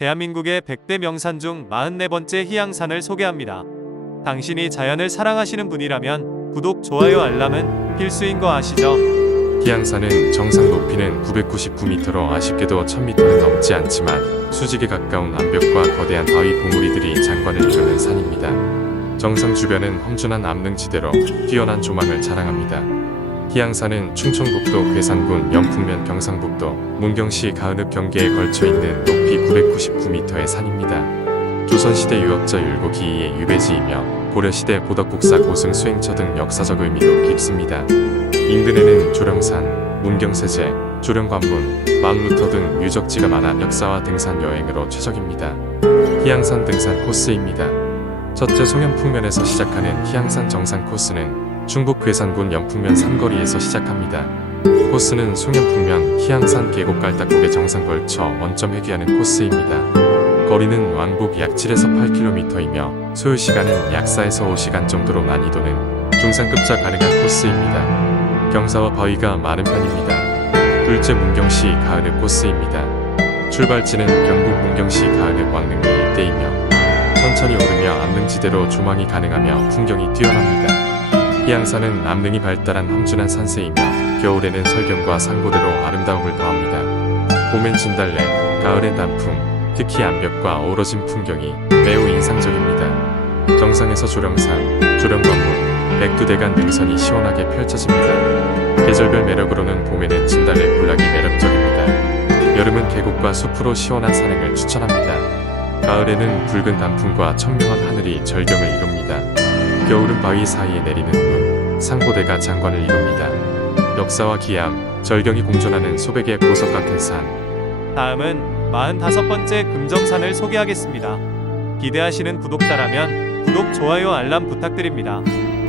대한민국의 100대 명산 중 44번째 희양산을 소개합니다. 당신이 자연을 사랑하시는 분이라면 구독, 좋아요, 알람은 필수인 거 아시죠? 희양산은 정상 높이는 999m로 아쉽게도 1000m는 넘지 않지만 수직에 가까운 암벽과 거대한 바위 봉우리들이 장관을 이루는 산입니다. 정상 주변은 험준한 암릉지대로 뛰어난 조망을 자랑합니다. 희양산은 충청북도 괴산군 연풍면 경상북도 문경시 가은읍 경계에 걸쳐 있는 높이 999m의 산입니다. 조선시대 유학자 율곡 기이의 유배지이며 고려시대 보덕국사 고승 수행처 등 역사적 의미도 깊습니다. 인근에는 조령산, 문경세제, 조령관문, 마운루터 등 유적지가 많아 역사와 등산 여행으로 최적입니다. 희양산 등산 코스입니다. 첫째 송연풍면에서 시작하는 희양산 정상 코스는 충북 괴산군 연풍면 삼거리에서 시작합니다. 코스는 송연풍면, 희양산 계곡 깔딱곡의 정상 걸쳐 원점 회귀하는 코스입니다. 거리는 왕복 약 7에서 8km이며 소요 시간은 약 4에서 5시간 정도로 난이도는 중상급자 가능한 코스입니다. 경사와 바위가 많은 편입니다. 둘째 문경시 가은읍 코스입니다. 출발지는 경북 문경시 가은읍 왕릉리 일대이며 천천히 오르며 암릉지대로 조망이 가능하며 풍경이 뛰어납니다. 희양산은 암릉이 발달한 험준한 산세이며 겨울에는 설경과 산고대로 아름다움을 더합니다. 봄엔 진달래, 가을엔 단풍, 특히 암벽과 어우러진 풍경이 매우 인상적입니다. 정상에서 조령산, 조령관문, 백두대간 능선이 시원하게 펼쳐집니다. 계절별 매력으로는 봄에는 진달래 군락이 매력적입니다. 여름은 계곡과 숲으로 시원한 산행을 추천합니다. 가을에는 붉은 단풍과 청명한 하늘이 절경을 이룹니다. 겨울은 바위 사이에 내리는 눈, 상고대가 장관을 이룹니다. 역사와 기암, 절경이 공존하는 소백의 보석 같은 산, 다음은 45번째 금정산을 소개하겠습니다. 기대하시는 구독자라면 구독, 좋아요, 알람 부탁드립니다.